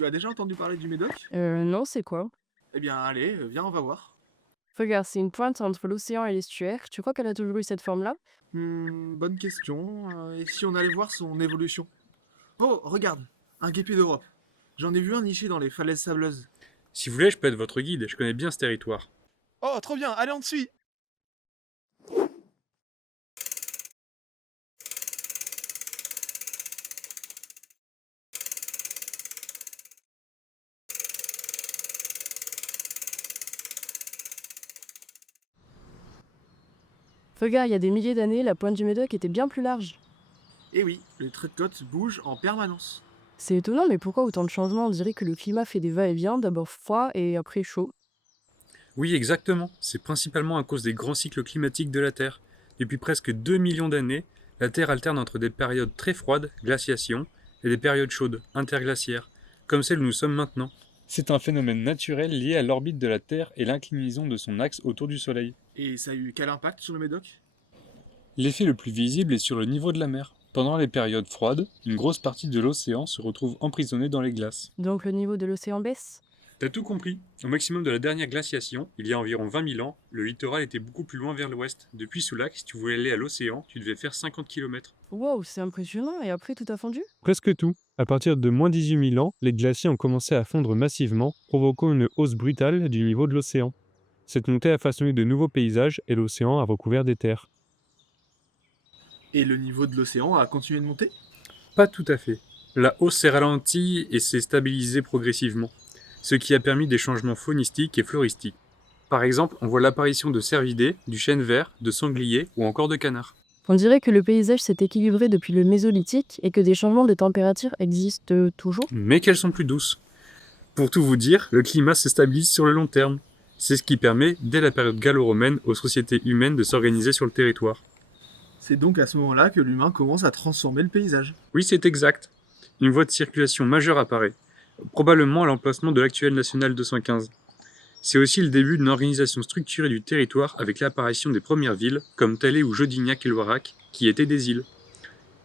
Tu as déjà entendu parler du Médoc? Non, c'est quoi? Eh bien, allez, viens, on va voir. Regarde, c'est une pointe entre l'océan et l'estuaire. Tu crois qu'elle a toujours eu cette forme-là? Bonne question. Et si on allait voir son évolution? Oh, regarde, un guépi d'Europe. J'en ai vu un niché dans les falaises sableuses. Si vous voulez, je peux être votre guide, je connais bien ce territoire. Oh, trop bien, allez, on te suit! Regarde, il y a des milliers d'années, la pointe du Médoc était bien plus large. Eh oui, les traits de côte bougent en permanence. C'est étonnant, mais pourquoi autant de changements? On dirait que le climat fait des va-et-vient, d'abord froid et après chaud. Oui, exactement. C'est principalement à cause des grands cycles climatiques de la Terre. Depuis presque 2 millions d'années, la Terre alterne entre des périodes très froides, glaciation, et des périodes chaudes, interglaciaires, comme celle où nous sommes maintenant. C'est un phénomène naturel lié à l'orbite de la Terre et l'inclinaison de son axe autour du Soleil. Et ça a eu quel impact sur le Médoc? L'effet le plus visible est sur le niveau de la mer. Pendant les périodes froides, une grosse partie de l'océan se retrouve emprisonnée dans les glaces. Donc le niveau de l'océan baisse? T'as tout compris. Au maximum de la dernière glaciation, il y a environ 20 000 ans, le littoral était beaucoup plus loin vers l'ouest. Depuis Soulac, si tu voulais aller à l'océan, tu devais faire 50 km. Wow, c'est impressionnant, et après tout a fondu? Presque tout. À partir de moins 18 000 ans, les glaciers ont commencé à fondre massivement, provoquant une hausse brutale du niveau de l'océan. Cette montée a façonné de nouveaux paysages et l'océan a recouvert des terres. Et le niveau de l'océan a continué de monter? Pas tout à fait. La hausse s'est ralentie et s'est stabilisée progressivement, ce qui a permis des changements faunistiques et floristiques. Par exemple, on voit l'apparition de cervidés, du chêne vert, de sangliers ou encore de canards. On dirait que le paysage s'est équilibré depuis le Mésolithique et que des changements de température existent toujours. Mais qu'elles sont plus douces. Pour tout vous dire, le climat se stabilise sur le long terme. C'est ce qui permet, dès la période gallo-romaine, aux sociétés humaines de s'organiser sur le territoire. C'est donc à ce moment-là que l'humain commence à transformer le paysage. Oui, c'est exact. Une voie de circulation majeure apparaît, probablement à l'emplacement de l'actuelle nationale 215. C'est aussi le début d'une organisation structurée du territoire avec l'apparition des premières villes, comme Thalès ou Jodignac et Loirac, qui étaient des îles.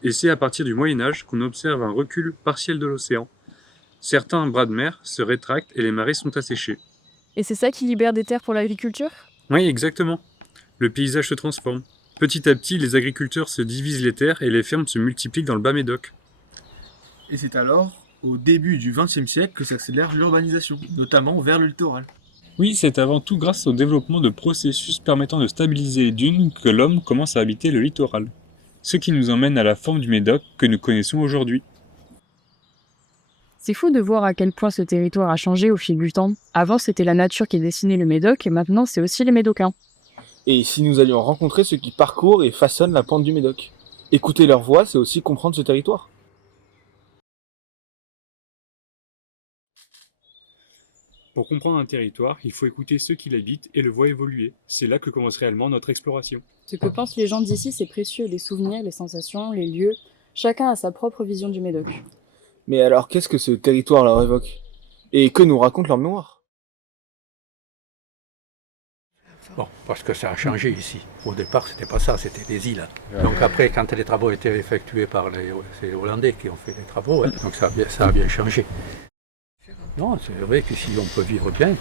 Et c'est à partir du Moyen-Âge qu'on observe un recul partiel de l'océan. Certains bras de mer se rétractent et les marées sont asséchées. Et c'est ça qui libère des terres pour l'agriculture? Oui, exactement. Le paysage se transforme. Petit à petit, les agriculteurs se divisent les terres et les fermes se multiplient dans le Bas-Médoc. Et c'est alors, au début du XXe siècle, que s'accélère l'urbanisation, notamment vers le littoral. Oui, c'est avant tout grâce au développement de processus permettant de stabiliser les dunes que l'homme commence à habiter le littoral. Ce qui nous emmène à la forme du Médoc que nous connaissons aujourd'hui. C'est fou de voir à quel point ce territoire a changé au fil du temps. Avant, c'était la nature qui dessinait le Médoc, et maintenant, c'est aussi les Médocains. Et si nous allions rencontrer ceux qui parcourent et façonnent la pente du Médoc? Écouter leur voix, c'est aussi comprendre ce territoire. Pour comprendre un territoire, il faut écouter ceux qui l'habitent et le voient évoluer. C'est là que commence réellement notre exploration. Ce que pensent les gens d'ici, c'est précieux, les souvenirs, les sensations, les lieux. Chacun a sa propre vision du Médoc. Mais alors, qu'est-ce que ce territoire leur évoque? Et que nous raconte leur mémoire? Bon, parce que ça a changé ici. Au départ, c'était pas ça, c'était des îles. Donc après, quand les travaux étaient effectués par c'est les Hollandais qui ont fait les travaux, hein, donc ça a bien changé. Non, c'est vrai qu'ici on peut vivre bien,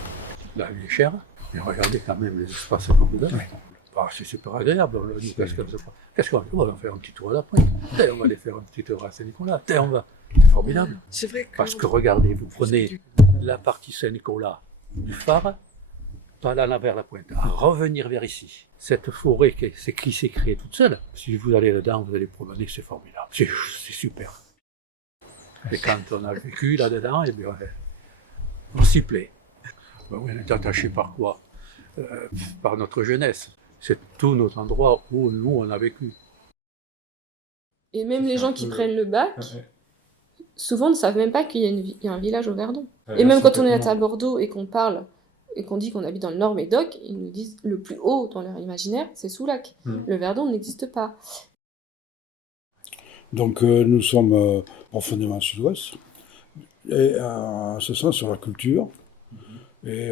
la vie est chère, mais regardez quand même les espaces qu'on nous donne. Ah, c'est super agréable. Nous, qu'est-ce qu'on fait? On va faire un petit tour à la pointe. On va aller faire un petit tour à Saint-Nicolas. On va. C'est formidable. C'est vrai que Parce que regardez, vous prenez la partie Saint-Nicolas du phare, pas là vers la pointe, à revenir vers ici. Cette forêt qui s'est créée toute seule, si vous allez dedans, vous allez promener, c'est formidable. C'est super. Et quand on a vécu là-dedans, eh bien, on s'y plaît. Ben oui, on est attaché par quoi? Par notre jeunesse. C'est tous nos endroits où nous, on a vécu. Et même les gens qui prennent le bac, souvent ne savent même pas qu'il y a un village au Verdon. Et même quand on est à Bordeaux et qu'on parle, et qu'on dit qu'on habite dans le Nord Médoc, ils nous disent le plus haut dans leur imaginaire, c'est Soulac. Le Verdon n'existe pas. Donc nous sommes profondément à sud-ouest, et ce sera sur la culture, et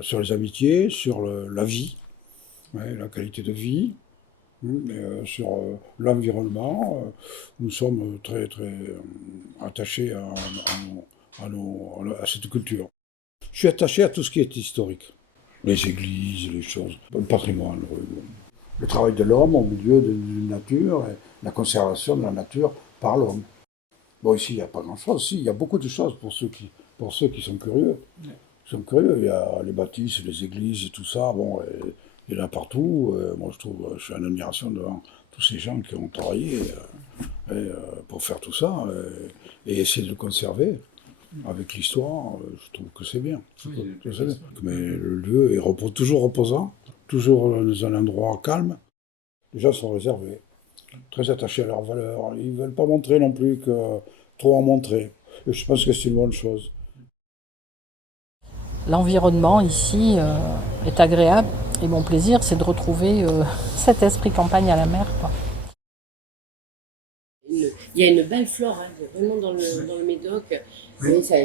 sur les amitiés, sur la vie, la qualité de vie, et, sur l'environnement. Nous sommes très très attachés à à cette culture. Je suis attaché à tout ce qui est historique. Les églises, les choses, le patrimoine, le travail de l'homme au milieu de la nature, et la conservation de la nature par l'homme. Bon, ici, il n'y a pas grand-chose. Si, il y a beaucoup de choses pour ceux qui sont curieux. Ils sont curieux. Il y a les bâtisses, les églises et tout ça. Bon, il y en a partout. Moi, je suis en admiration devant tous ces gens qui ont travaillé pour faire tout ça et essayer de le conserver. Avec l'histoire, je trouve que c'est bien. Mais le lieu est toujours reposant, toujours dans un endroit calme. Les gens sont réservés, très attachés à leurs valeurs. Ils ne veulent pas montrer non plus que trop en montrer. Et je pense que c'est une bonne chose. L'environnement ici est agréable et mon plaisir, c'est de retrouver cet esprit campagne à la mer, quoi. Il y a une belle flore, hein, vraiment dans le Médoc. Oui, c'est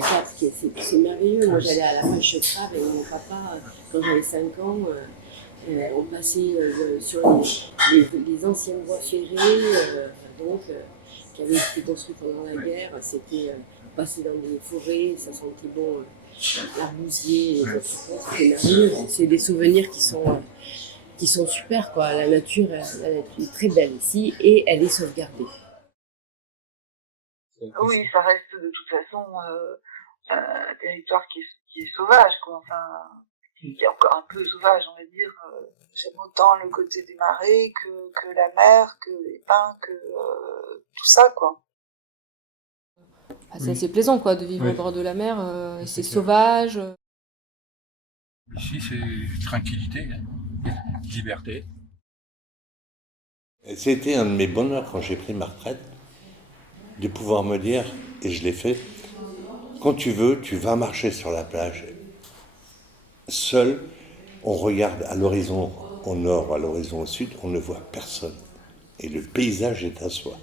merveilleux. Moi, j'allais à la pêche crabe avec mon papa quand j'avais 5 ans. On passait sur les anciennes voies ferrées qui avaient été construites pendant la guerre. C'était passer dans des forêts, ça sentait bon l'arbousier, c'était merveilleux. C'est des souvenirs qui sont super, quoi. La nature, elle est très belle ici et elle est sauvegardée. Oui, ça reste de toute façon un territoire qui est sauvage, quoi. Enfin, qui est encore un peu sauvage, on va dire. J'aime autant le côté des marais que la mer, que les pins, que tout ça, quoi. C'est assez plaisant, quoi, de vivre au bord de la mer. C'est sauvage. Ici, c'est tranquillité, liberté. C'était un de mes bonheurs quand j'ai pris ma retraite, de pouvoir me dire, et je l'ai fait, quand tu veux, tu vas marcher sur la plage. Seul, on regarde à l'horizon au nord, à l'horizon au sud, on ne voit personne. Et le paysage est à soi.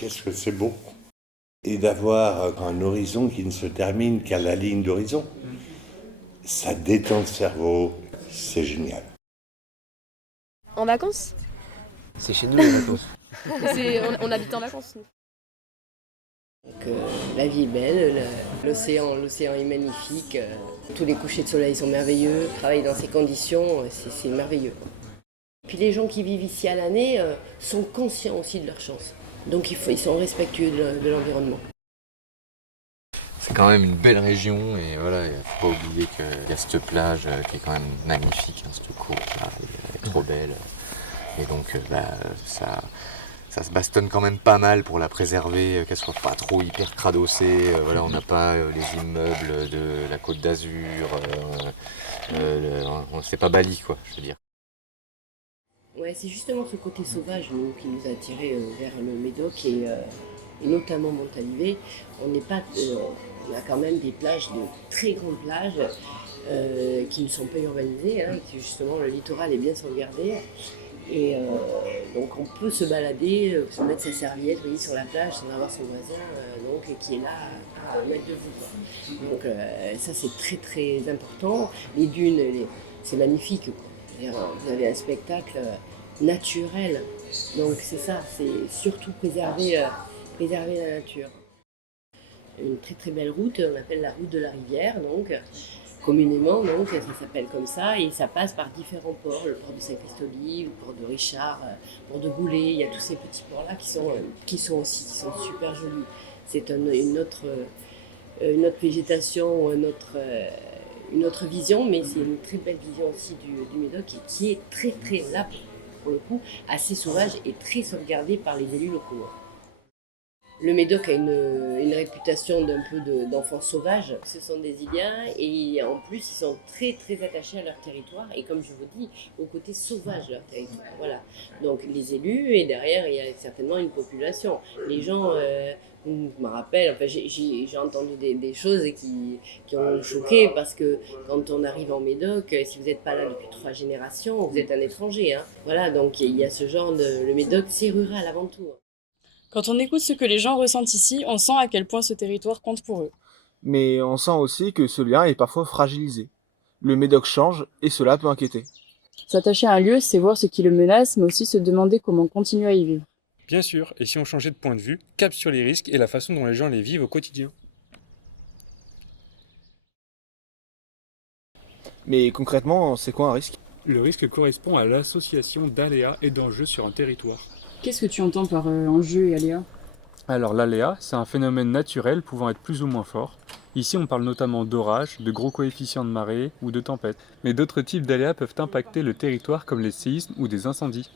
Qu'est-ce que c'est beau. Et d'avoir un horizon qui ne se termine qu'à la ligne d'horizon. Ça détend le cerveau, c'est génial. En vacances ? C'est chez nous les vacances. On habite en vacances, nous. Donc, la vie est belle, l'océan est magnifique, tous les couchers de soleil sont merveilleux, travailler dans ces conditions, c'est merveilleux. Puis les gens qui vivent ici à l'année sont conscients aussi de leur chance, donc ils sont respectueux de l'environnement. C'est quand même une belle région et voilà, il ne faut pas oublier qu'il y a cette plage qui est quand même magnifique, hein, cette côte là, elle est trop belle. Et donc ça se bastonne quand même pas mal pour la préserver, qu'elle soit pas trop hyper cradossée. Voilà, on n'a pas les immeubles de la Côte d'Azur, c'est pas Bali, quoi, je veux dire. Ouais, c'est justement ce côté sauvage qui nous a attirés vers le Médoc et notamment Montalivet. On a quand même des plages, de très grandes plages qui ne sont pas urbanisées, hein, et que justement le littoral est bien sauvegardé. Et donc on peut se balader, se mettre sa serviette sur la plage sans avoir son voisin qui est là à mettre de vous. Donc ça c'est très très important. Les dunes, c'est magnifique, quoi. Vous avez un spectacle naturel. Donc c'est ça, c'est surtout préserver la nature. Une très très belle route, on appelle la route de la rivière, donc communément, donc, ça s'appelle comme ça, et ça passe par différents ports, le port de Saint-Christophe, le port de Richard, le port de Goulet, il y a tous ces petits ports-là qui sont super jolis. C'est une autre végétation, une autre vision, mais c'est une très belle vision aussi du Médoc, qui est très très, là, pour le coup, assez sauvage et très sauvegardé par les élus locaux. Le Médoc a une réputation d'un peu d'enfants sauvages. Ce sont des Iliens et en plus ils sont très très attachés à leur territoire et comme je vous dis, au côté sauvage de leur territoire. Voilà. Donc les élus et derrière il y a certainement une population. Les gens, je me rappelle, enfin, j'ai entendu des choses qui ont choqué parce que quand on arrive en Médoc, si vous n'êtes pas là depuis 3 générations, vous êtes un étranger. Hein. Voilà, donc il y a ce genre le Médoc, c'est rural avant tout. Quand on écoute ce que les gens ressentent ici, on sent à quel point ce territoire compte pour eux. Mais on sent aussi que ce lien est parfois fragilisé. Le Médoc change et cela peut inquiéter. S'attacher à un lieu, c'est voir ce qui le menace, mais aussi se demander comment continuer à y vivre. Bien sûr, et si on changeait de point de vue, cap sur les risques et la façon dont les gens les vivent au quotidien. Mais concrètement, c'est quoi un risque? Le risque correspond à l'association d'aléas et d'enjeux sur un territoire. Qu'est-ce que tu entends par enjeu et aléa? Alors l'aléa, c'est un phénomène naturel pouvant être plus ou moins fort. Ici on parle notamment d'orages, de gros coefficients de marée ou de tempêtes. Mais d'autres types d'aléas peuvent impacter le territoire comme les séismes ou des incendies.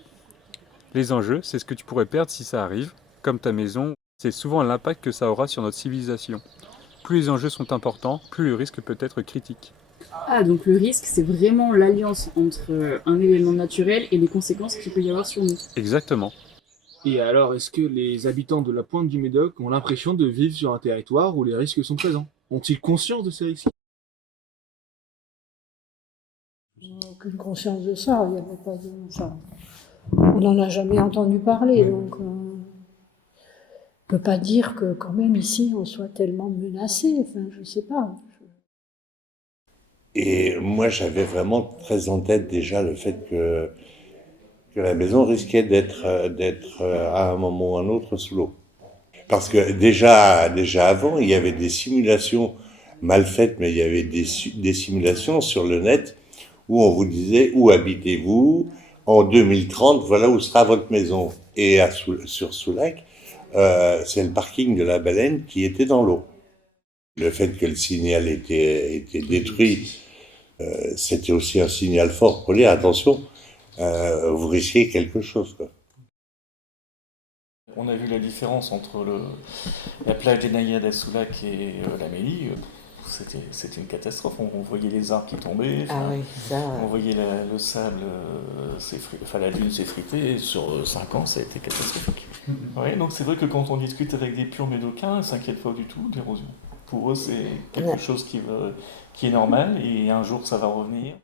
Les enjeux, c'est ce que tu pourrais perdre si ça arrive, comme ta maison, c'est souvent l'impact que ça aura sur notre civilisation. Plus les enjeux sont importants, plus le risque peut être critique. Ah, donc le risque, c'est vraiment l'alliance entre un événement naturel et les conséquences qu'il peut y avoir sur nous. Exactement. Et alors, est-ce que les habitants de la pointe du Médoc ont l'impression de vivre sur un territoire où les risques sont présents? Ont-ils conscience de ces risques? Aucune conscience de ça, il n'y avait pas de... Enfin, on n'en a jamais entendu parler, donc on ne peut pas dire que quand même ici on soit tellement menacé, enfin je sais pas. Et moi, j'avais vraiment très en tête déjà le fait que la maison risquait d'être à un moment ou à un autre sous l'eau. Parce que déjà avant, il y avait des simulations mal faites, mais il y avait des simulations sur le net où on vous disait où habitez-vous, en 2030, voilà où sera votre maison. Et sur Soulac, c'est le parking de la Baleine qui était dans l'eau. Le fait que le signal était détruit, c'était aussi un signal fort pour dire attention, vous risquez quelque chose, quoi. On a vu la différence entre la plage des Naïades à Soulac et la Mélie. C'était une catastrophe. On voyait les arbres qui tombaient, on voyait le sable, la dune s'effriter. Sur 5 ans, ça a été catastrophique. Ouais, donc c'est vrai que quand on discute avec des purs médocains, ils ne s'inquiètent pas du tout de l'érosion. Pour eux, c'est quelque chose qui est normal et un jour, ça va revenir.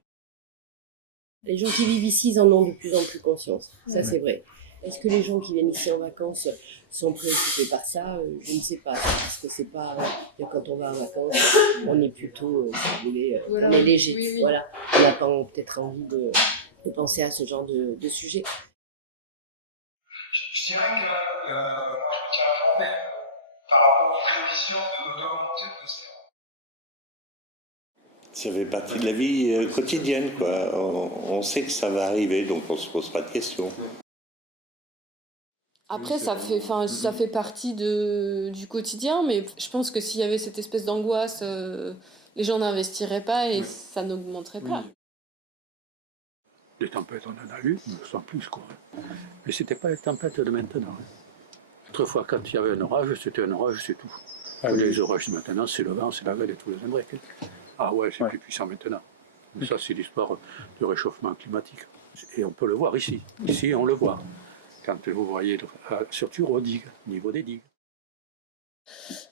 Les gens qui vivent ici, ils en ont de plus en plus conscience. Ça, c'est vrai. Est-ce que les gens qui viennent ici en vacances sont préoccupés par ça? Je ne sais pas. Parce que c'est pas... quand on va en vacances, on est plutôt, si vous voulez, on est léger. Oui. Voilà. On n'a pas peut-être envie de penser à ce genre de sujet. Je dirais qu'il y a un problème par rapport aux prévisions de remontée de l'océan. Ça fait partie de la vie quotidienne, quoi. On sait que ça va arriver, donc on se pose pas de questions. Après, ça fait partie du quotidien, mais je pense que s'il y avait cette espèce d'angoisse, les gens n'investiraient pas et ça n'augmenterait pas. Des tempêtes, on en a eu, mais sans plus, quoi. Mais c'était pas les tempêtes de maintenant. Autrefois, quand il y avait un orage, c'était un orage, c'est tout. Les orages de maintenant, c'est le vent, c'est la grêle et tous les imbriques. Ah ouais, c'est plus puissant maintenant. Mais ça, c'est l'histoire du réchauffement climatique. Et on peut le voir ici. Ici, on le voit. Quand vous voyez, surtout aux digues, au niveau des digues.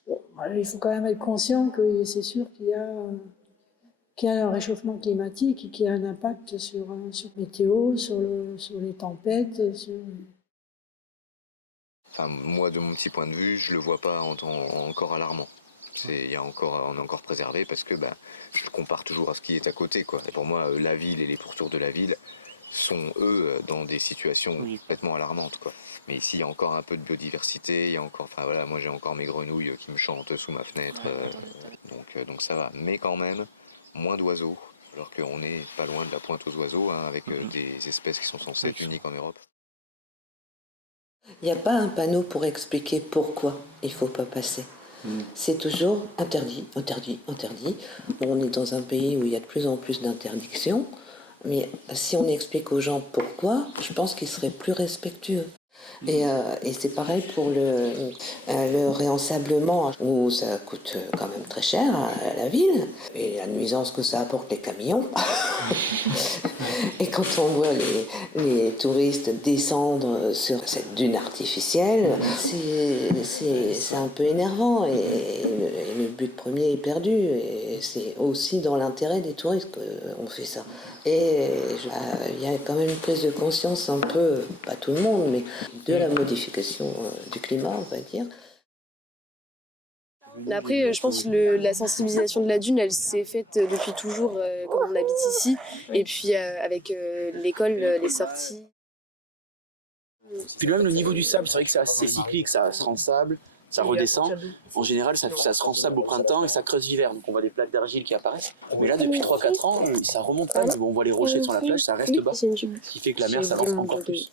Bon, il faut quand même être conscient que c'est sûr qu'il y a un réchauffement climatique et qu'il y a un impact sur la météo, sur les tempêtes. Enfin, moi, de mon petit point de vue, je le vois pas encore alarmant. On est encore préservé parce que je le compare toujours à ce qui est à côté, quoi. Et pour moi, la ville et les pourtours de la ville sont, eux, dans des situations complètement alarmantes, quoi. Mais ici, il y a encore un peu de biodiversité, il y a encore, moi j'ai encore mes grenouilles qui me chantent sous ma fenêtre, donc ça va. Mais quand même, moins d'oiseaux, alors qu'on n'est pas loin de la pointe aux oiseaux, avec des espèces qui sont censées être uniques en Europe. Il n'y a pas un panneau pour expliquer pourquoi il ne faut pas passer. C'est toujours interdit, interdit, interdit. On est dans un pays où il y a de plus en plus d'interdictions, mais si on explique aux gens pourquoi, je pense qu'ils seraient plus respectueux. Et c'est pareil pour le réensablement, où ça coûte quand même très cher à la ville, et la nuisance que ça apporte les camions. Et quand on voit les touristes descendre sur cette dune artificielle, c'est un peu énervant, et le but premier est perdu, et c'est aussi dans l'intérêt des touristes qu'on fait ça. Et il y a quand même une prise de conscience un peu, pas tout le monde, mais de la modification du climat, on va dire. Après, je pense que la sensibilisation de la dune, elle s'est faite depuis toujours quand on habite ici. Et puis avec l'école, les sorties. Puis même le niveau du sable, c'est vrai que c'est assez cyclique, ça se rend sable, ça redescend. En général, ça se rend sable au printemps et ça creuse l'hiver, donc on voit des plaques d'argile qui apparaissent. Mais là, depuis 3-4 ans, ça remonte pas, on voit les rochers sur la plage, ça reste bas, ce qui fait que la mer s'avance encore plus.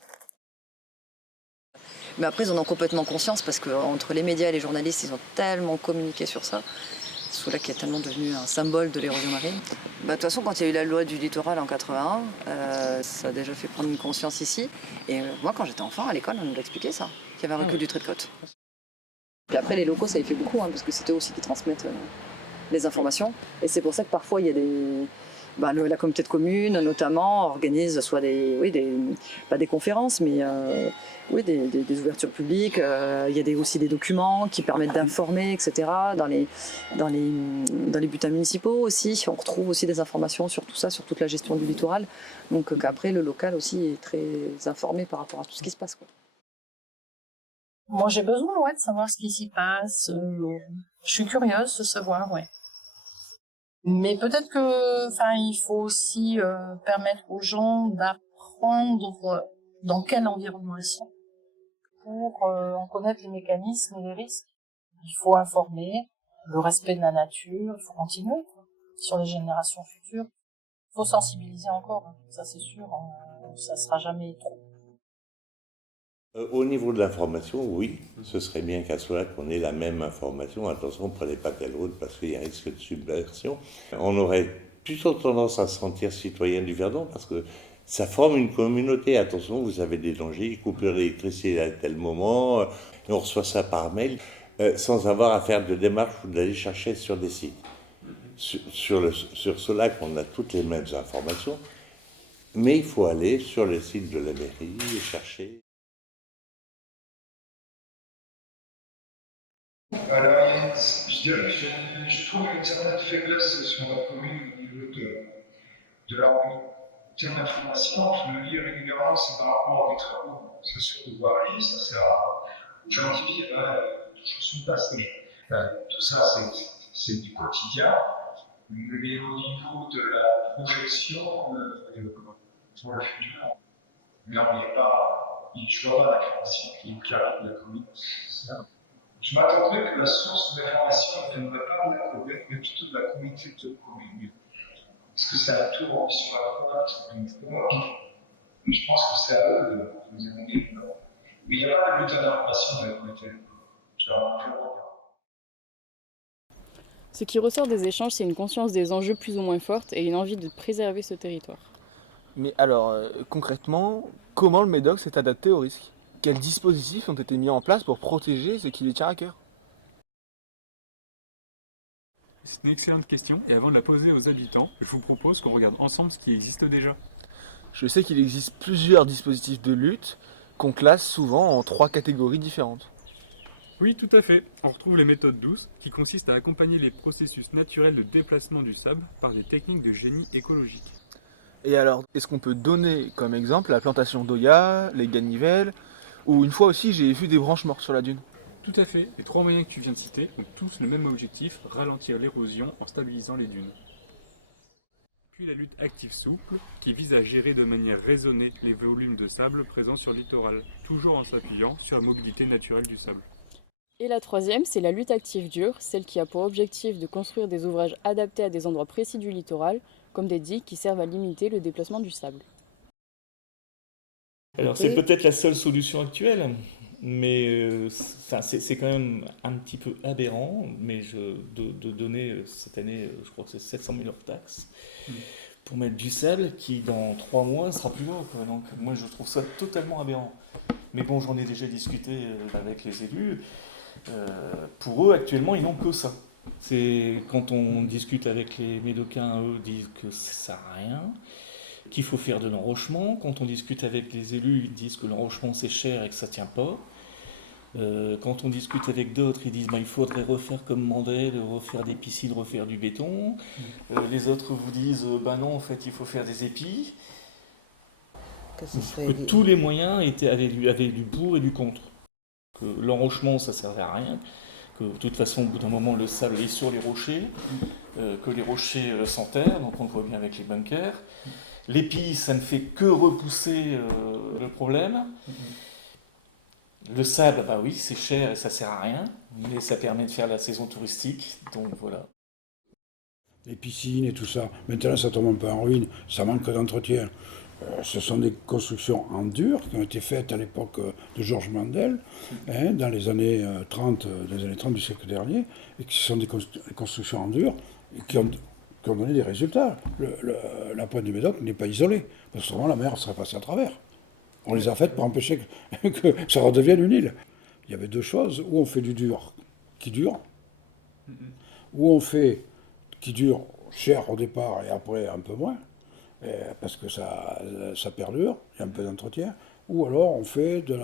Mais après, ils en ont complètement conscience parce qu'entre les médias et les journalistes, ils ont tellement communiqué sur ça. Soulac qui est tellement devenu un symbole de l'érosion marine. De toute façon, quand il y a eu la loi du littoral en 81, ça a déjà fait prendre une conscience ici. Et moi, quand j'étais enfant, à l'école, on nous expliqué ça, qu'il y avait un recul du trait de côte. Puis après, les locaux, ça y fait beaucoup, parce que c'était aussi qui transmettent les informations. Et c'est pour ça que parfois, il y a des... la communauté de communes, notamment, organise soit pas des conférences, mais des ouvertures publiques. Il y a aussi des documents qui permettent d'informer, etc. Dans les bulletins municipaux aussi, on retrouve aussi des informations sur tout ça, sur toute la gestion du littoral. Donc qu'après, le local aussi est très informé par rapport à tout ce qui se passe, quoi. Moi, j'ai besoin de savoir ce qui s'y passe. Je suis curieuse de savoir, Mais peut-être il faut aussi permettre aux gens d'apprendre dans quel environnement ils sont pour en connaître les mécanismes et les risques. Il faut informer, le respect de la nature, il faut continuer sur les générations futures. Il faut sensibiliser encore, ça c'est sûr, ça sera jamais trop. Au niveau de l'information, oui, ce serait bien qu'à Soulac on ait la même information. Attention, ne prenez pas telle route parce qu'il y a un risque de submersion. On aurait plutôt tendance à se sentir citoyen du Verdon parce que ça forme une communauté. Attention, vous avez des dangers, coupure d'électricité à tel moment, et on reçoit ça par mail sans avoir à faire de démarche ou d'aller chercher sur des sites. Sur Soulac, on a toutes les mêmes informations, mais il faut aller sur le site de la mairie et chercher. Alors, je trouve une certaine faiblesse sur la commune au niveau de la terme d'information. Je me lis régulièrement, c'est par rapport à des travaux. C'est sûr de voir aller, ça sert à gentil, je suis passé. Tout ça, c'est du quotidien. Mais au niveau de la projection pour le futur, mais on n'est pas, je ne vois pas l'information qui est claire de la commune. Je m'attendrais que la source d'information ne viendrait pas de la commune, mais plutôt de la communauté de communes. Parce que c'est un tour sur la pointe, mais je pense que c'est à eux de nous aider. Mais il n'y a pas de bulletin d'information de la communauté. Ce qui ressort des échanges, c'est une conscience des enjeux plus ou moins forte et une envie de préserver ce territoire. Mais alors, concrètement, comment le Médoc s'est adapté au risque ? Quels dispositifs ont été mis en place pour protéger ce qui les tient à cœur ? C'est une excellente question, et avant de la poser aux habitants, je vous propose qu'on regarde ensemble ce qui existe déjà. Je sais qu'il existe plusieurs dispositifs de lutte qu'on classe souvent en 3 catégories différentes. Oui, tout à fait. On retrouve les méthodes douces, qui consistent à accompagner les processus naturels de déplacement du sable par des techniques de génie écologique. Et alors, est-ce qu'on peut donner comme exemple la plantation d'Oya, les ganivelles, ou une fois aussi j'ai vu des branches mortes sur la dune? Tout à fait. Les 3 moyens que tu viens de citer ont tous le même objectif, ralentir l'érosion en stabilisant les dunes. Puis la lutte active souple, qui vise à gérer de manière raisonnée les volumes de sable présents sur le littoral, toujours en s'appuyant sur la mobilité naturelle du sable. Et la troisième, c'est la lutte active dure, celle qui a pour objectif de construire des ouvrages adaptés à des endroits précis du littoral, comme des digues qui servent à limiter le déplacement du sable. Alors c'est peut-être la seule solution actuelle, mais c'est quand même un petit peu aberrant, mais de donner cette année, je crois que c'est 700 000 hors taxes, pour mettre du sable qui dans 3 mois sera plus haut, quoi. Donc moi je trouve ça totalement aberrant. Mais bon, j'en ai déjà discuté avec les élus. Pour eux actuellement ils n'ont que ça. C'est quand on discute avec les Médocains, eux disent que ça sert à rien, qu'il faut faire de l'enrochement. Quand on discute avec les élus, ils disent que l'enrochement c'est cher et que ça tient pas. Quand on discute avec d'autres, ils disent il faudrait refaire comme Mandel, refaire des piscines, refaire du béton. Les autres vous disent non, en fait il faut faire des épis. Que tous les moyens avaient du pour et du contre. Que l'enrochement ça servait à rien. Que de toute façon au bout d'un moment le sable est sur les rochers. Que les rochers s'enterrent, donc on le voit bien avec les bunkers. L'épi, ça ne fait que repousser le problème. Le sable, bah oui, c'est cher et ça sert à rien, mais ça permet de faire la saison touristique, donc voilà. Les piscines et tout ça, maintenant ça tombe un peu en ruine, ça manque d'entretien. Ce sont des constructions en dur qui ont été faites à l'époque de Georges Mandel, dans les années 30 du siècle dernier, et qui sont des constructions en dur et qui ont donné des résultats. La pointe du Médoc n'est pas isolée, parce que vraiment la mer serait passée à travers. On les a faites pour empêcher que ça redevienne une île. Il y avait deux choses, où on fait du dur qui dure, ou on fait qui dure cher au départ et après un peu moins, parce que ça perdure, il y a un peu d'entretien, ou alors on fait de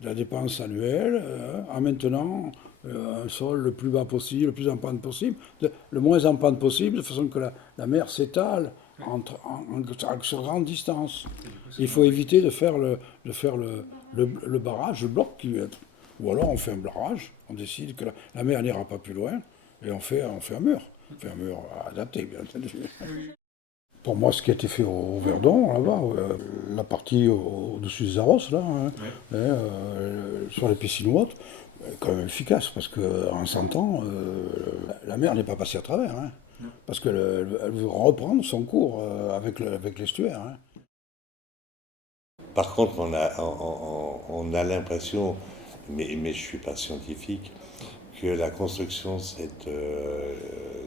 la dépense annuelle en maintenant un sol le plus bas possible, le plus en pente possible, le moins en pente possible, de façon que la mer s'étale sur grande distance. Il faut éviter de faire le barrage, le bloc, ou alors on fait un barrage, on décide que la mer n'ira pas plus loin, et on fait un mur. On fait un mur adapté, bien entendu. Pour moi, ce qui a été fait au Verdon, là-bas, la partie au-dessus des Arros, là, sur les piscines ou autres, est quand même efficace, parce qu'en 100 ans, la mer n'est pas passée à travers, parce qu'elle veut reprendre son cours avec l'estuaire. Par contre, on a l'impression, mais je ne suis pas scientifique, que la construction de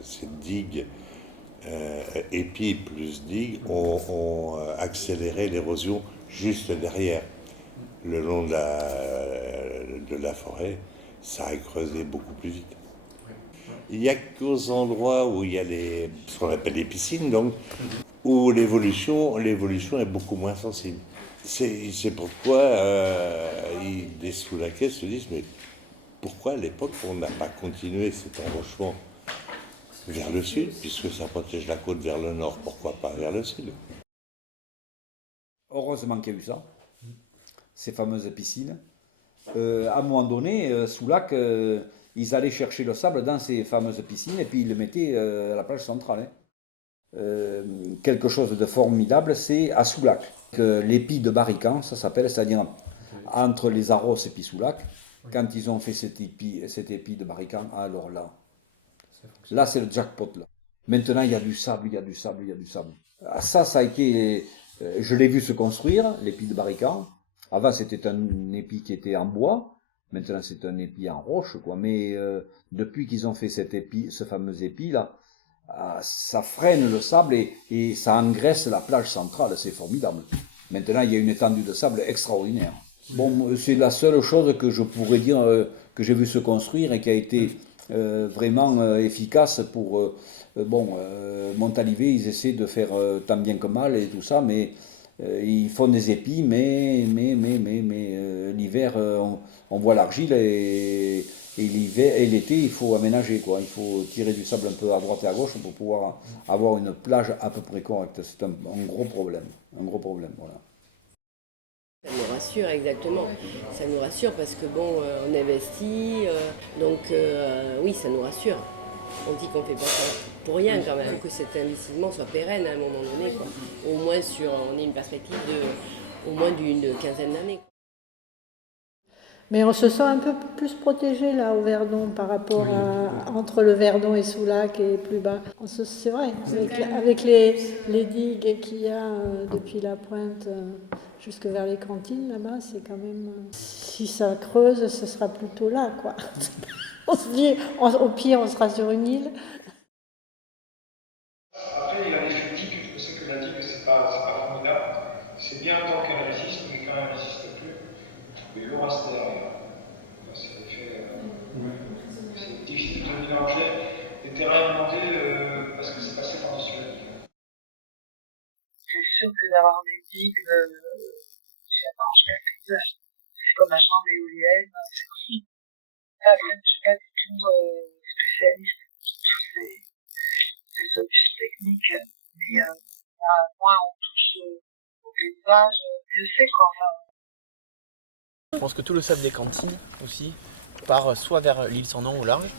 cette digue, épi plus digue, ont accéléré l'érosion juste derrière. Le long de la forêt, ça a creusé beaucoup plus vite. Il n'y a qu'aux endroits où il y a ce qu'on appelle les piscines, donc, où l'évolution est beaucoup moins sensible. C'est pourquoi des Soulacais se disent, mais pourquoi à l'époque on n'a pas continué cet enrochement vers le sud, puisque ça protège la côte vers le nord, pourquoi pas vers le sud? Heureusement qu'il y a eu ça, ces fameuses piscines. À un moment donné, Soulac, ils allaient chercher le sable dans ces fameuses piscines et puis ils le mettaient à la plage centrale. Quelque chose de formidable, c'est à Soulac, que l'épi de Barrican, ça s'appelle, c'est-à-dire entre les Arros et puis Soulac. Quand ils ont fait cet épi de Barrican, alors là c'est le jackpot. Là. Maintenant il y a du sable, il y a du sable, il y a du sable. Ça a été, je l'ai vu se construire, l'épi de Barrican. Avant c'était un épi qui était en bois, maintenant c'est un épi en roche, quoi. Mais depuis qu'ils ont fait ce fameux épi là, ça freine le sable et ça engraisse la plage centrale, c'est formidable. Maintenant il y a une étendue de sable extraordinaire. Bon, c'est la seule chose que je pourrais dire que j'ai vu se construire et qui a été vraiment efficace pour... Montalivet, ils essaient de faire tant bien que mal et tout ça, mais ils font des épis, mais l'hiver, on voit l'argile et l'été, il faut aménager, quoi. Il faut tirer du sable un peu à droite et à gauche pour pouvoir avoir une plage à peu près correcte. C'est un gros problème, voilà. Ça nous rassure, exactement. Ça nous rassure parce que bon, on investit, oui, ça nous rassure. On dit qu'on fait pas ça pour rien quand même, que cet investissement soit pérenne à un moment donné, quoi. Au moins on ait une perspective au moins d'une quinzaine d'années. Mais on se sent un peu plus protégé là au Verdon par rapport entre le Verdon et Soulac et plus bas. C'est vrai, avec les digues qu'il y a depuis la pointe jusque vers les cantines là-bas, c'est quand même... Si ça creuse, ce sera plutôt là, quoi. On se dit, au pire, on sera sur une île. Après, il y a l'effet digue, je sais que la digue, c'est pas formidable. C'est bien tant qu'elle résiste, mais quand elle ne résiste plus, et l'eau reste derrière. C'est difficile de mélanger les terrains inondés parce que c'est passé par-dessus. C'est sûr que d'avoir des digues, c'est comme un champ d'éoliennes, c'est pas du tout spécialiste de tous ces solutions techniques, mais moins on touche au paysage, mieux c'est quoi. Je pense que tout le sable des cantines aussi part soit vers l'île sans nom au large,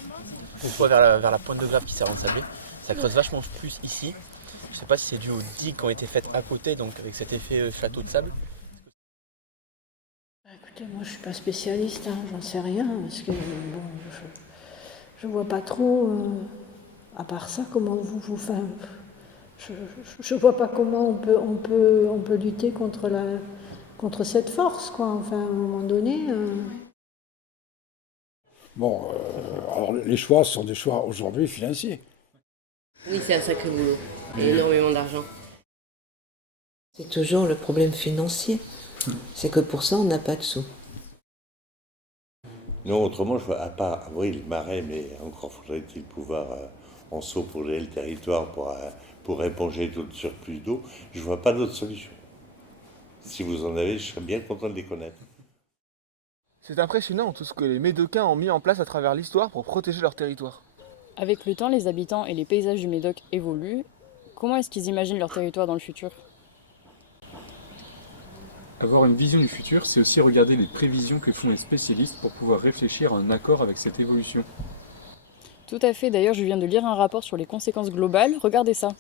ou soit vers la pointe de Grave qui sert ensablée. Ça creuse vachement plus ici. Je ne sais pas si c'est dû aux digues qui ont été faites à côté, donc avec cet effet château de sable. Écoutez, Écoutez, moi je suis pas spécialiste, hein, j'en sais rien, parce que bon, je vois pas trop, à part ça, comment enfin, je vois pas comment on peut lutter contre cette force, quoi. Enfin, à un moment donné. Bon, alors les choix sont des choix aujourd'hui financiers. Oui, c'est un sacré boulot. Et énormément d'argent. C'est toujours le problème financier. C'est que pour ça, on n'a pas de sous. Non, autrement, je vois, à part, oui, le marais, mais encore faudrait-il pouvoir en saupoudrer le territoire pour éponger tout le surplus d'eau. Je vois pas d'autre solution. Si vous en avez, je serais bien content de les connaître. C'est impressionnant tout ce que les Médocains ont mis en place à travers l'histoire pour protéger leur territoire. Avec le temps, les habitants et les paysages du Médoc évoluent. Comment est-ce qu'ils imaginent leur territoire dans le futur ? Avoir une vision du futur, c'est aussi regarder les prévisions que font les spécialistes pour pouvoir réfléchir à un accord avec cette évolution. Tout à fait, d'ailleurs je viens de lire un rapport sur les conséquences globales, regardez ça.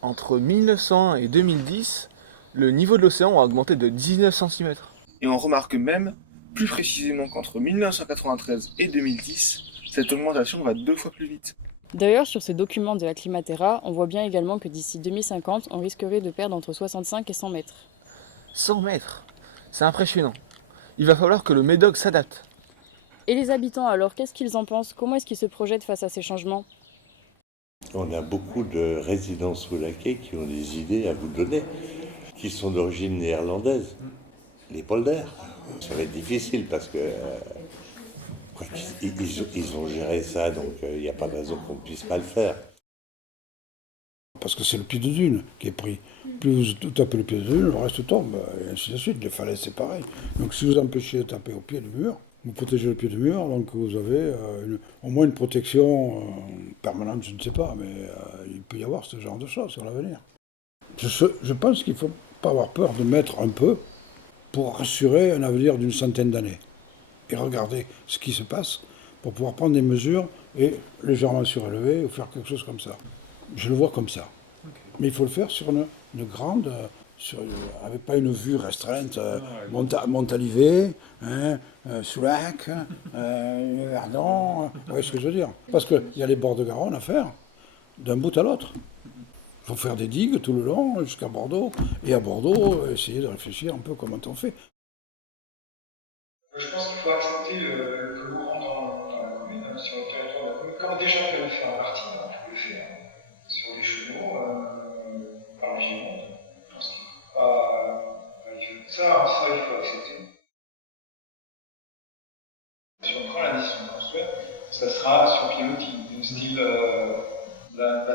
Entre 1900 et 2010, le niveau de l'océan a augmenté de 19 cm. Et on remarque même, plus précisément qu'entre 1993 et 2010, cette augmentation va 2 fois plus vite. D'ailleurs, sur ces documents de la Climatera, on voit bien également que d'ici 2050, on risquerait de perdre entre 65 et 100 mètres. 100 mètres, c'est impressionnant. Il va falloir que le Médoc s'adapte. Et les habitants alors, qu'est-ce qu'ils en pensent ? Comment est-ce qu'ils se projettent face à ces changements ? On a beaucoup de résidents soulaquais qui ont des idées à vous donner, qui sont d'origine néerlandaise. Les polders. Ça va être difficile parce que ils ont géré ça, donc il n'y a pas de raison qu'on ne puisse pas le faire. Parce que c'est le pied de dune qui est pris. Plus vous tapez le pied de dune, le reste tombe, et ainsi de suite. Les falaises, c'est pareil. Donc si vous empêchez de taper au pied du mur, vous protégez le pied du mur, donc vous avez au moins une protection permanente, je ne sais pas, mais il peut y avoir ce genre de choses sur l'avenir. Je pense qu'il ne faut pas avoir peur de mettre un peu pour rassurer un avenir d'une centaine d'années. Et regarder ce qui se passe pour pouvoir prendre des mesures et légèrement surélever ou faire quelque chose comme ça. Je le vois comme ça. Okay. Mais il faut le faire sur une grande, avec pas une vue restreinte, Montalivet, Soulac, Verdon, vous voyez ce que je veux dire. Parce qu'il y a les bords de Garonne à faire, d'un bout à l'autre. Il faut faire des digues tout le long jusqu'à Bordeaux, et à Bordeaux, essayer de réfléchir un peu comment on fait. Je pense qu'il faut accepter que l'eau rentre dans la commune, sur le territoire de la commune, comme déjà on peut le faire en partie, on peut le faire. Sur les chevaux, par le Gironde, je pense qu'il ne faut pas aller ça, il faut accepter. Si on prend la décision qu'on souhaite, ça sera sur pilotis, du style la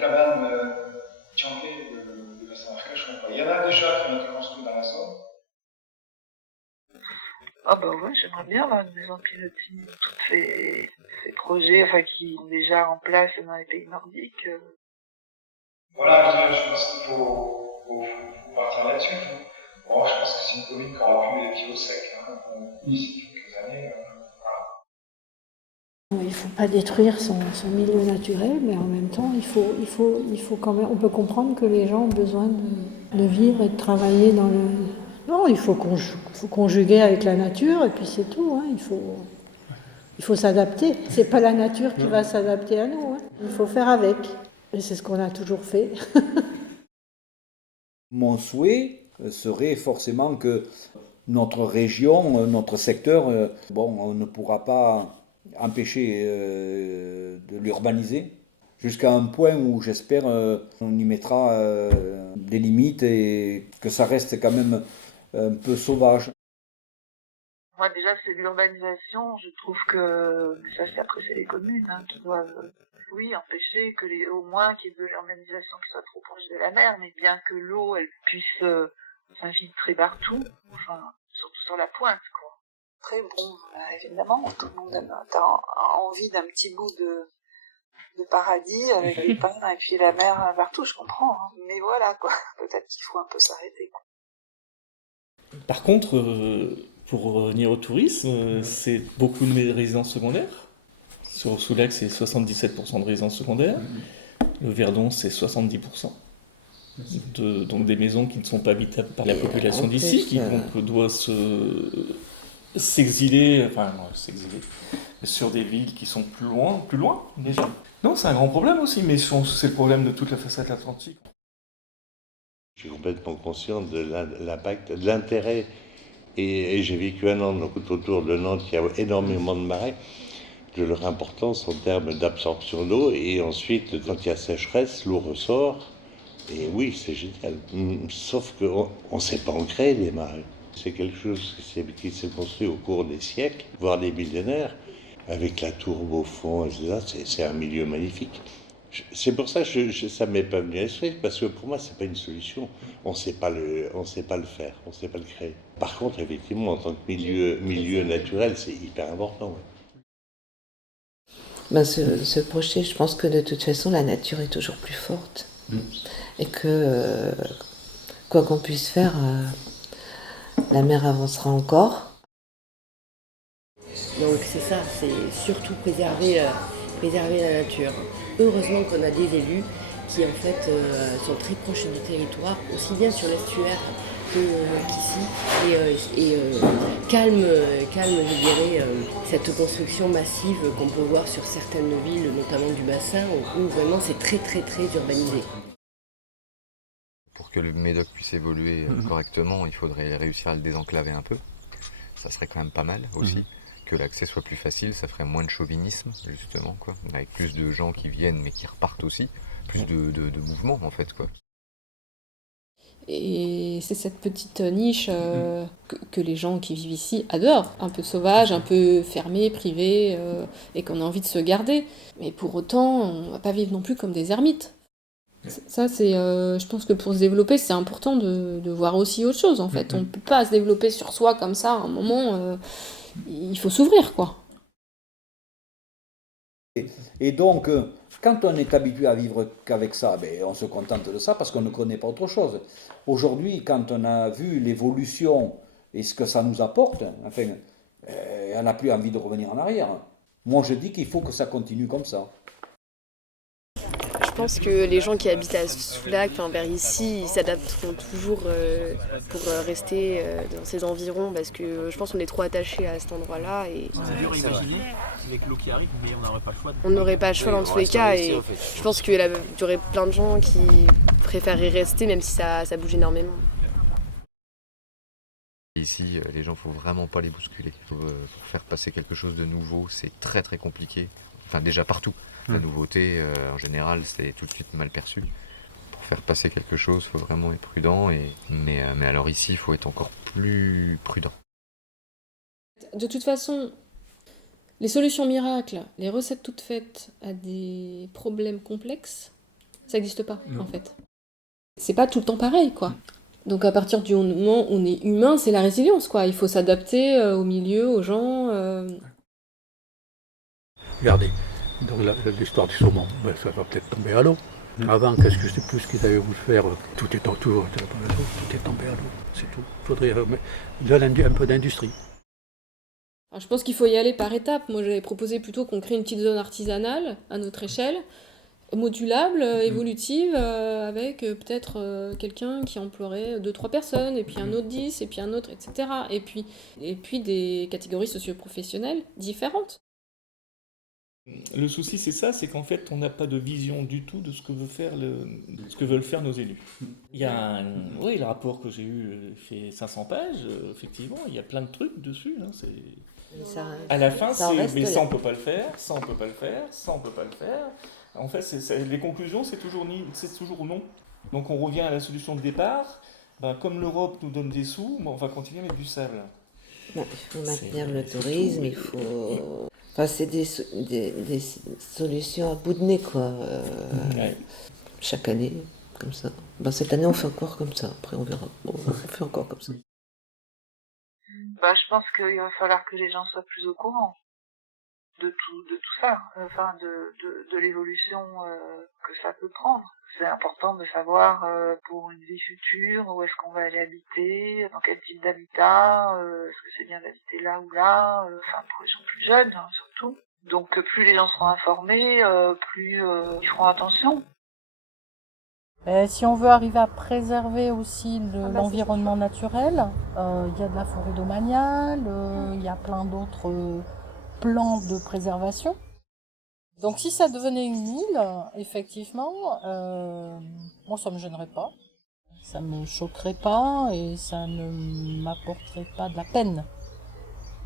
cabane Tianquet de Vincent Arcache. Il y en a déjà qui ont été construits dans la Somme. Ah bah ouais, j'aimerais bien avoir une maison pilotis, tous ces projets qui sont déjà en place dans les pays nordiques. Voilà, je pense qu'il faut partir là-dessus. Bon, je pense que c'est une commune qui aura plus les pieds au sec d'ici quelques années. Il ne faut pas détruire son milieu naturel, mais en même temps, il faut quand même. On peut comprendre que les gens ont besoin de vivre et de travailler dans le. Non, il faut conjuguer avec la nature et puis c'est tout. Hein. Il faut s'adapter. C'est pas la nature qui va s'adapter à nous. Hein. Il faut faire avec. Et c'est ce qu'on a toujours fait. Mon souhait serait forcément que notre région, notre secteur, on ne pourra pas empêcher de l'urbaniser jusqu'à un point où j'espère on y mettra des limites et que ça reste quand même un peu sauvage. Moi déjà c'est de l'urbanisation, je trouve que ça c'est les communes qui doivent empêcher que au moins qu'il y ait de l'urbanisation qui soit trop proche de la mer, mais bien que l'eau elle puisse s'infiltrer partout, surtout sur la pointe quoi. Après bon, évidemment, tout le monde a envie d'un petit bout de paradis avec les pins et puis la mer partout, je comprends, hein. Mais voilà quoi, peut-être qu'il faut un peu s'arrêter quoi. Par contre, pour revenir au tourisme, c'est beaucoup de résidences secondaires. Sur Soulac, c'est 77% de résidences secondaires. Le Verdon, c'est 70%. donc des maisons qui ne sont pas habitables par la population d'ici, qui donc doit s'exiler sur des villes qui sont plus loin déjà. Non, c'est un grand problème aussi, mais c'est le problème de toute la façade atlantique. Je suis complètement conscient de l'impact, de l'intérêt, et j'ai vécu un an donc, autour de Nantes, il y a énormément de marais, de leur importance en termes d'absorption d'eau, et ensuite, quand il y a sécheresse, l'eau ressort, et oui, c'est génial. Sauf qu'on ne sait pas en créer des marais. C'est quelque chose qui s'est construit au cours des siècles, voire des millénaires, avec la tourbe au fond, etc. C'est un milieu magnifique. C'est pour ça que ça ne m'est pas venu à l'esprit, parce que pour moi, ce n'est pas une solution. On ne sait pas le faire, on ne sait pas le créer. Par contre, effectivement, en tant que milieu naturel, c'est hyper important. Ouais. Ben, se projeter, je pense que de toute façon, la nature est toujours plus forte. Et que, quoi qu'on puisse faire, la mer avancera encore. Donc c'est ça, c'est surtout préserver la nature. Heureusement qu'on a des élus qui en fait sont très proches du territoire, aussi bien sur l'estuaire qu'ici, et calme, je dirais, cette construction massive qu'on peut voir sur certaines villes, notamment du bassin, où vraiment c'est très très très urbanisé. Pour que le Médoc puisse évoluer correctement, il faudrait réussir à le désenclaver un peu. Ça serait quand même pas mal aussi. Que l'accès soit plus facile, ça ferait moins de chauvinisme, justement, quoi. Avec plus de gens qui viennent mais qui repartent aussi. Plus de mouvement, en fait, quoi. Et c'est cette petite niche que les gens qui vivent ici adorent. Un peu sauvage, un peu fermé, privé, et qu'on a envie de se garder. Mais pour autant, on va pas vivre non plus comme des ermites. Ça, c'est, je pense que pour se développer, c'est important de voir aussi autre chose, en fait. On peut pas se développer sur soi comme ça, à un moment, il faut s'ouvrir, quoi. Et donc, quand on est habitué à vivre qu'avec ça, ben, on se contente de ça parce qu'on ne connaît pas autre chose. Aujourd'hui, quand on a vu l'évolution et ce que ça nous apporte, enfin, on n'a plus envie de revenir en arrière. Moi, je dis qu'il faut que ça continue comme ça. Je pense que les gens qui habitent à Soulac, vers ici, ils s'adapteront toujours pour rester dans ces environs parce que je pense qu'on est trop attachés à cet endroit-là. Et C'est dur à imaginer avec l'eau qui arrive, mais on n'aurait pas le choix. On n'aurait pas le choix dans tous les cas et je pense qu'il y aurait plein de gens qui préféreraient rester même si ça bouge énormément. Ici, les gens, il ne faut vraiment pas les bousculer. Pour faire passer quelque chose de nouveau, c'est très très compliqué. Enfin, déjà partout. La nouveauté, en général, c'est tout de suite mal perçu. Pour faire passer quelque chose, il faut vraiment être prudent. Mais alors ici, il faut être encore plus prudent. De toute façon, les solutions miracles, les recettes toutes faites à des problèmes complexes, ça n'existe pas, en fait. C'est pas tout le temps pareil, quoi. Donc à partir du moment où on est humain, c'est la résilience, quoi. Il faut s'adapter au milieu, aux gens. Regardez. Donc l'histoire du saumon, ça va peut-être tomber à l'eau. Avant, qu'est-ce que c'est plus ce qu'ils avaient voulu faire? Tout est autour, tout est tombé à l'eau, c'est tout. Il faudrait un peu d'industrie. Alors, je pense qu'il faut y aller par étapes. Moi, j'avais proposé plutôt qu'on crée une petite zone artisanale à notre échelle, modulable, évolutive, avec peut-être quelqu'un qui emploierait 2-3 personnes, et puis un autre 10, et puis un autre, etc. Et puis des catégories socio-professionnelles différentes. Le souci, c'est ça, c'est qu'en fait, on n'a pas de vision du tout de ce que veulent faire nos élus. Il y a le rapport que j'ai eu fait 500 pages, effectivement, il y a plein de trucs dessus. Hein, à la fin, mais ça, on peut pas le faire, ça, on peut pas le faire, ça, on peut pas le faire. En fait, les conclusions, c'est toujours non. Donc, on revient à la solution de départ. Comme l'Europe nous donne des sous, on va continuer à mettre du sable. Il faut maintenir le tourisme, il faut... Enfin, c'est des solutions à bout de nez, quoi. Chaque année, comme ça. Cette année, on fait encore comme ça. Après, on verra. Bon, on fait encore comme ça. Je pense qu'il va falloir que les gens soient plus au courant de tout ça. Enfin, de l'évolution que ça peut prendre. C'est important de savoir pour une vie future où est-ce qu'on va aller habiter, dans quel type d'habitat, est-ce que c'est bien d'habiter là ou là, pour les gens plus jeunes surtout. Donc plus les gens seront informés, plus ils feront attention. Si on veut arriver à préserver aussi l'environnement naturel, il y a de la forêt domaniale, il y a plein d'autres plans de préservation. Donc si ça devenait une île, effectivement, moi ça me gênerait pas, ça me choquerait pas et ça ne m'apporterait pas de la peine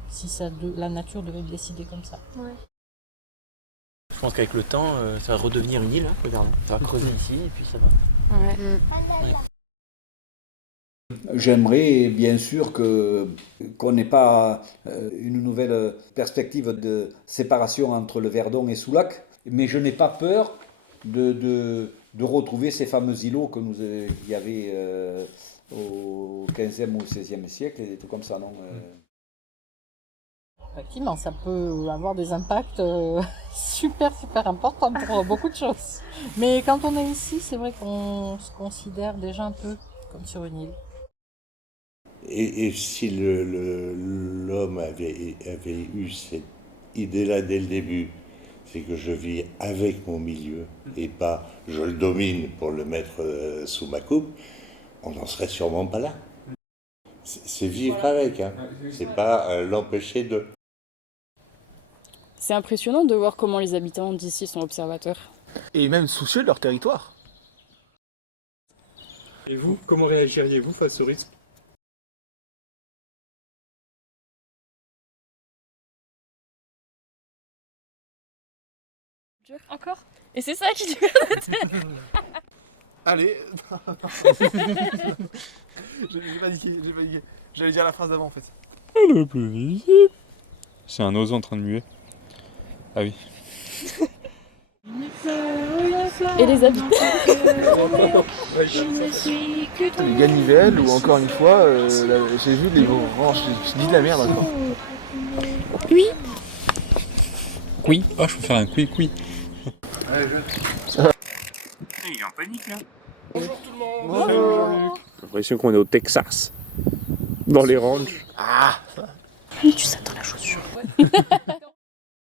si la nature devait le décider comme ça. Ouais. Je pense qu'avec le temps, ça va redevenir une île, hein, regarde. Ça va creuser ici et puis ça va. Ouais. J'aimerais bien sûr qu'on n'ait pas une nouvelle perspective de séparation entre le Verdon et Soulac, mais je n'ai pas peur de retrouver ces fameux îlots qu'il y avait au 15e ou 16e siècle, et des trucs comme ça, non Effectivement, ça peut avoir des impacts super importants pour beaucoup de choses. Mais quand on est ici, c'est vrai qu'on se considère déjà un peu comme sur une île. Et si l'homme avait eu cette idée-là dès le début, c'est que je vis avec mon milieu et pas je le domine pour le mettre sous ma coupe, on n'en serait sûrement pas là. C'est vivre avec, hein. C'est pas l'empêcher de... C'est impressionnant de voir comment les habitants d'ici sont observateurs. Et même soucieux de leur territoire. Et vous, comment réagiriez-vous face au risque? Encore? Et c'est ça qui dure la tête. Allez. J'ai paniqué. J'allais dire la phrase d'avant en fait. Le plus visible. C'est un oiseau en train de muer. Ah oui. Et les habitants. Les ganivelles ou encore une fois, j'ai vu les branches, je dis de la merde encore. Oui. Oui. Oh, je peux faire un oui. Il est en panique là. Bonjour tout le monde. Bonjour Jean-Luc. J'ai l'impression qu'on est au Texas. Dans les ranges. Ah. Tu sautes dans la chaussure.